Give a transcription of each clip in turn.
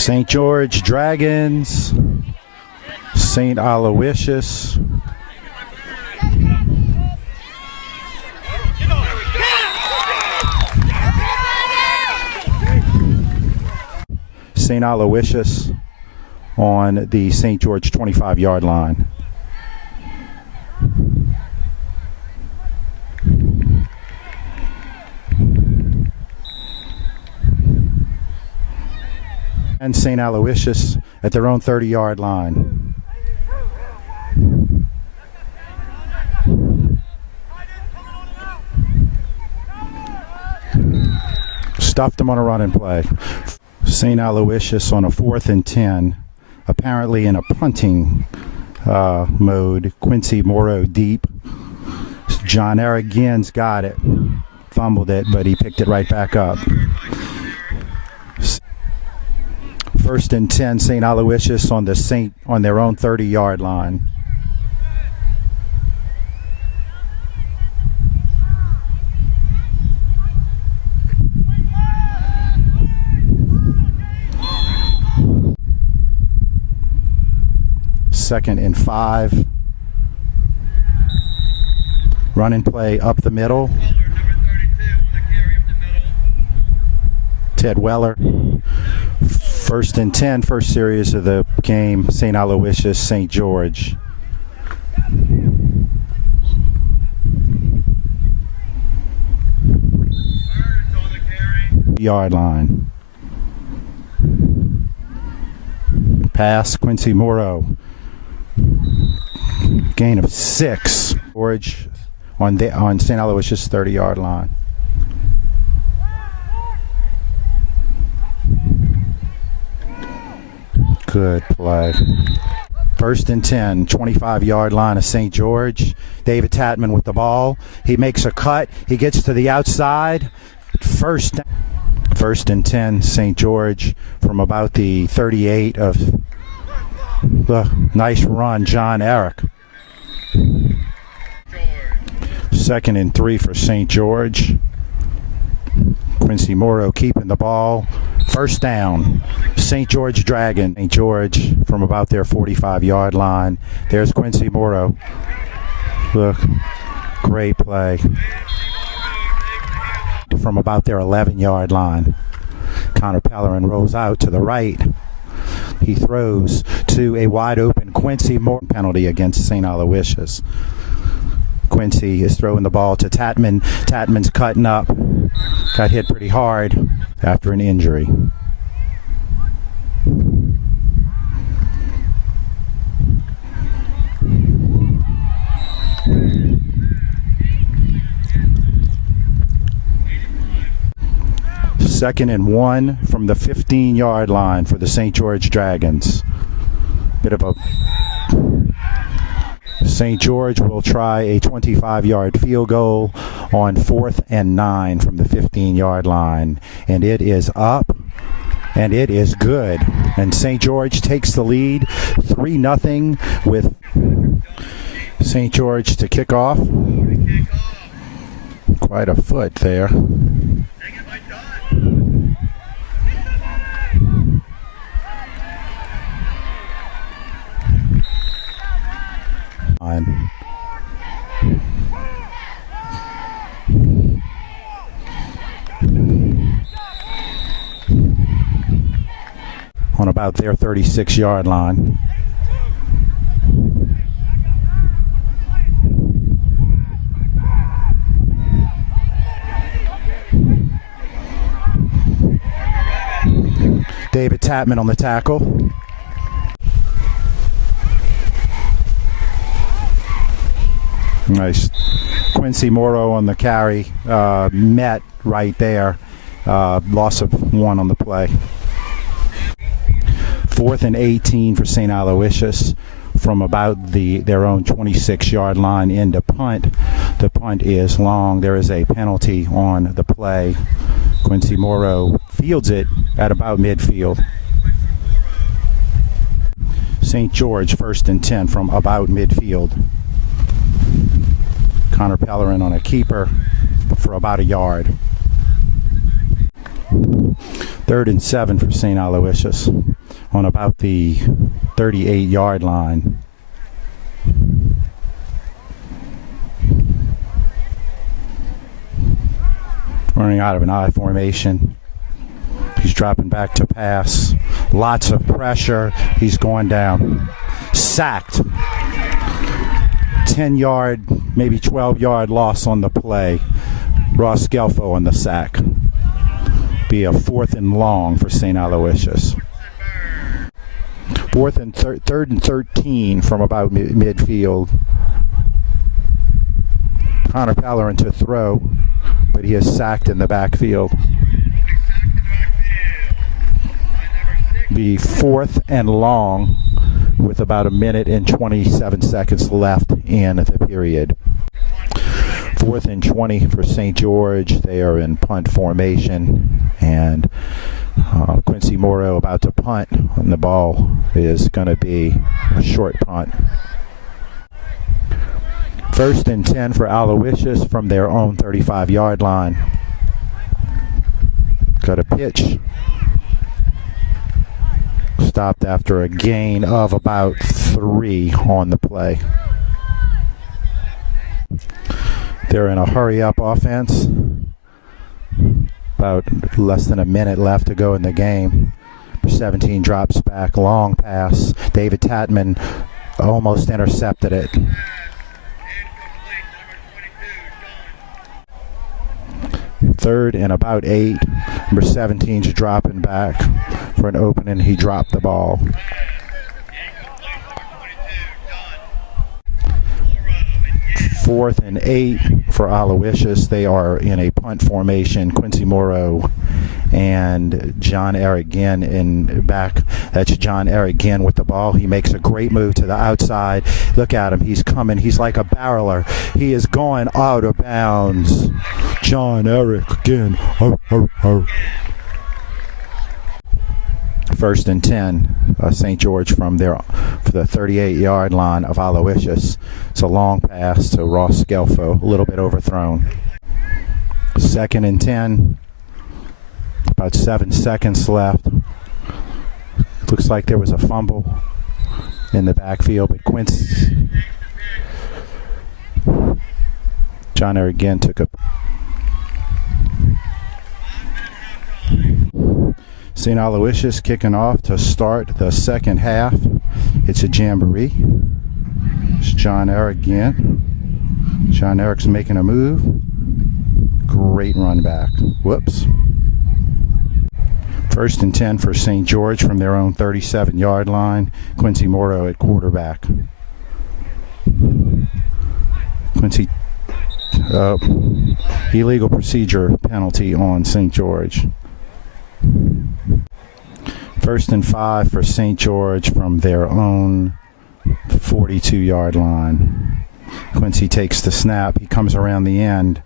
St. George Dragons, St. Aloysius. St. Aloysius on the St. George 25-yard line. And St. Aloysius at their own 30-yard line. Stuffed them on a run and play. St. Aloysius on a 4th and 10, apparently in a punting mode. Quincy Morrow deep. John Eric Gins got it. Fumbled it, but he picked it right back up. 1st and 10, St. Aloysius on their own 30-yard line. Second and 5. Run and play up the middle. Ted Weller. 1st and 10, first series of the game, St. Aloysius, St. George. Yard line. Pass, Quincy Morrow. Gain of 6. George on St. Aloysius 30-yard line. Good play. 1st and 10, 25-yard line of St. George. David Tatman with the ball. He makes a cut. He gets to the outside. First and 10, St. George from about the 38 of the nice run, John Eric. 2nd and 3 for St. George. Quincy Morrow keeping the ball. First down, St. George Dragon. St. George from about their 45-yard line. There's Quincy Morrow. Look, great play. From about their 11-yard line. Connor Pellerin rolls out to the right. He throws to a wide-open Quincy Morrow. Penalty against St. Aloysius. Quincy is throwing the ball to Tatman. Tatman's cutting up. Got hit pretty hard after an injury. Second and 1 from the 15-yard line for the St. George Dragons. Bit of a... St. George will try a 25-yard field goal on 4th and 9 from the 15-yard line. And it is up, and it is good. And St. George takes the lead 3-0 with St. George to kick off. Quite a foot there. On about their 36-yard line. David Tatman on the tackle. Nice. Quincy Morrow on the carry. Met right there. Loss of 1 on the play. 4th and 18 for St. Aloysius from about their own 26-yard line into punt. The punt is long. There is a penalty on the play. Quincy Morrow fields it at about midfield. St. George 1st and 10 from about midfield. Connor Pellerin on a keeper for about a yard. 3rd and 7 for St. Aloysius. on about the 38-yard line. Running out of an I formation. He's dropping back to pass. Lots of pressure. He's going down. Sacked. 10-yard, maybe 12-yard loss on the play. Ross Gelfo on the sack. Be a 4th and long for St. Aloysius. 3rd and 13 from about midfield. Connor Pellerin to throw, but he is sacked in the backfield. Be 4th and long with about a minute and 27 seconds left in the period. 4th and 20 for St. George. They are in punt formation, and Quincy Morrow about to punt, and the ball is going to be a short punt. 1st and 10 for Aloysius from their own 35-yard line. Got a pitch. Stopped after a gain of about 3 on the play. They're in a hurry-up offense. About less than a minute left to go in the game. 17 drops back, long pass. David Tatman almost intercepted it. Third and about 8. Number 17's dropping back for an opening. He dropped the ball. Fourth and 8 for Aloysius. They are in a punt formation. Quincy Morrow and John Eric Ginn in back. That's John Eric Ginn with the ball. He makes a great move to the outside. Look at him. He's coming. He's like a barreler. He is going out of bounds. John Eric Ginn. First and 10, St. George for the 38-yard line of Aloysius. It's a long pass to Ross Gelfo, a little bit overthrown. 2nd and 10, about 7 seconds left. Looks like there was a fumble in the backfield, but John Eric again took a St. Aloysius kicking off to start the second half. It's a jamboree. It's John Eric again. John Eric's making a move. Great run back. Whoops. 1st and 10 for St. George from their own 37-yard line. Quincy Morrow at quarterback. Quincy, illegal procedure penalty on St. George. 1st and 5 for St. George from their own 42-yard line. Quincy takes the snap. He comes around the end.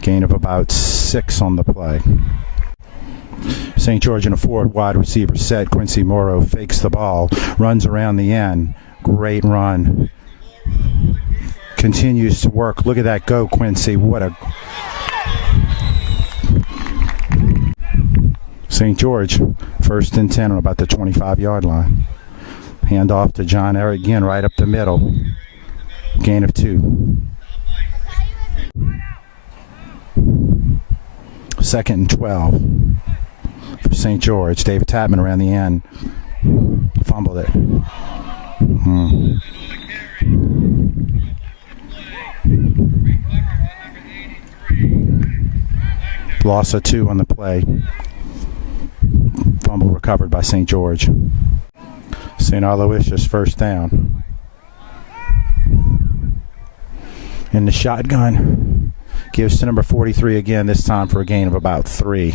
Gain of about 6 on the play. St. George in a 4 wide receiver set. Quincy Morrow fakes the ball, runs around the end. Great run. Continues to work. Look at that go, Quincy. What a... St. George, 1st and 10 on about the 25-yard line. Hand off to John Eric again, right up the middle. Gain of 2. 2nd and 12 for St. George. David Tatman around the end. Fumbled it. Loss of 2 on the play. Fumble recovered by St. George. St. Aloysius first down. In the shotgun. Gives to number 43 again, this time for a gain of about 3.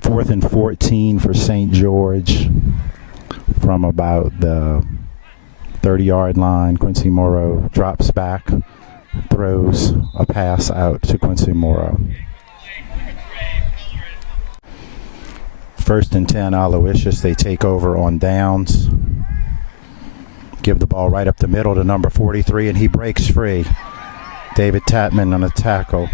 4th and 14 for St. George from about the 30-yard line. Quincy Morrow drops back, throws a pass out to Quincy Morrow. 1st and 10, Aloysius. They take over on downs. Give the ball right up the middle to number 43, and he breaks free. David Tatman on a tackle.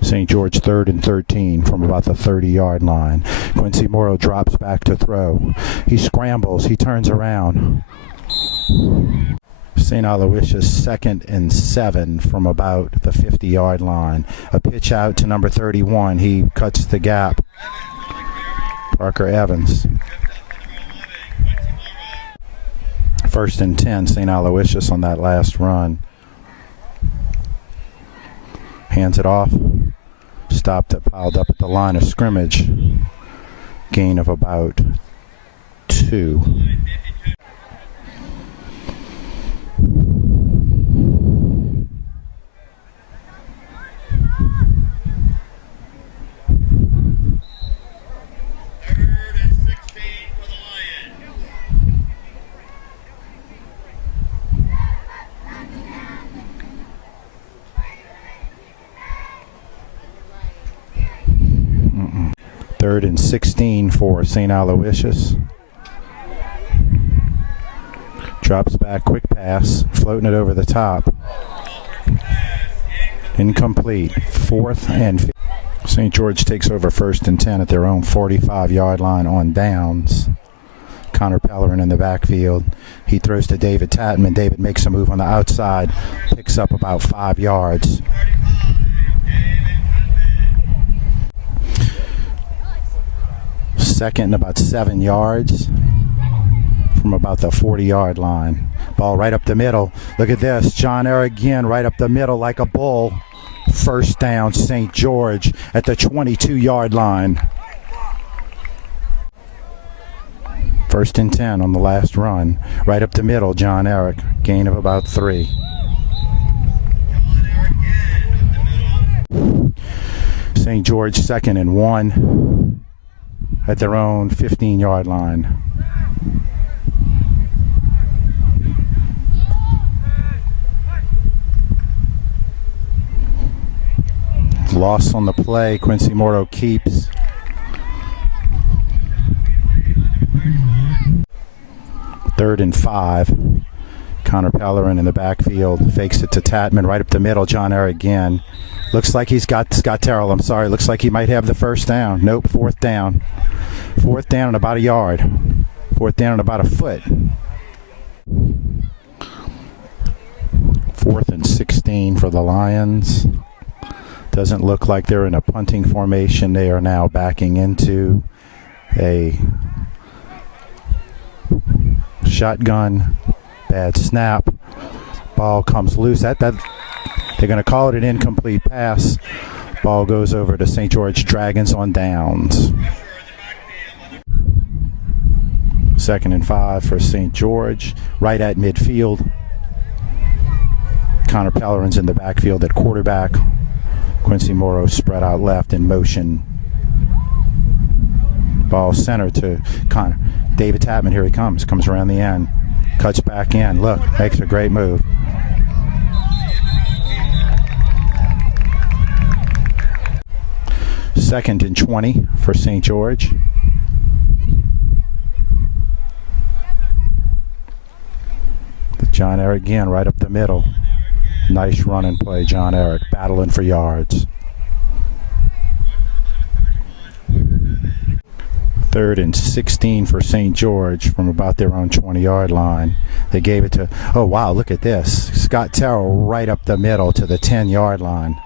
St. George 3rd and 13 from about the 30-yard line. Quincy Morrow drops back to throw. He scrambles. He turns around. St. Aloysius 2nd and 7 from about the 50-yard line. A pitch out to number 31. He cuts the gap. Parker Evans. 1st and 10, St. Aloysius on that last run. Hands it off. Stopped it, piled up at the line of scrimmage. Gain of about 2. Third and 16 for St. Aloysius. Drops back, quick pass, floating it over the top. Incomplete. 4th and 15. St. George takes over 1st and 10 at their own 45-yard line on downs. Connor Pellerin in the backfield. He throws to David Tatman. David makes a move on the outside, picks up about 5 yards. Second and about 7 yards from about the 40-yard line. Ball right up the middle. Look at this. John Eric again right up the middle like a bull. First down, St. George at the 22-yard line. 1st and 10 on the last run. Right up the middle, John Eric. Gain of about 3. St. George 2nd and 1 at their own 15-yard line. Loss on the play. Quincy Morrow keeps. Third and 5. Connor Pellerin in the backfield. Fakes it to Tatman right up the middle. John Eric again. Looks like he's got Scott Terrell. I'm sorry. Looks like he might have the first down. Nope. 4th down. 4th down and about a yard. 4th down and about a foot. 4th and 16 for the Lions. Doesn't look like they're in a punting formation. They are now backing into a shotgun. Bad snap. Ball comes loose. They're going to call it an incomplete pass. Ball goes over to St. George Dragons on downs. 2nd and 5 for St. George. Right at midfield. Connor Pellerin's in the backfield at quarterback. Quincy Morrow spread out left in motion. Ball center to Connor. David Tatman, here he comes. Comes around the end. Cuts back in. Look, makes a great move. Second and 20 for St. George. John Eric again right up the middle. Nice run and play, John Eric, battling for yards. 3rd and 16 for St. George from about their own 20-yard line. They gave it to, oh wow, look at this. Scott Terrell right up the middle to the 10-yard line.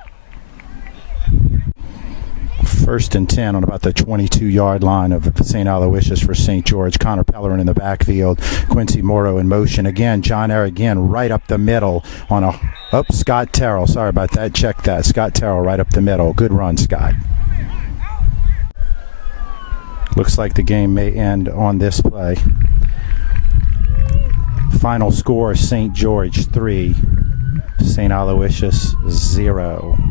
1st and 10 on about the 22-yard line of St. Aloysius for St. George. Connor Pellerin in the backfield. Quincy Morrow in motion. Again, John Eric again right up the middle on a... Oh, Scott Terrell. Sorry about that. Check that. Scott Terrell right up the middle. Good run, Scott. Looks like the game may end on this play. Final score, St. George 3, St. Aloysius 0.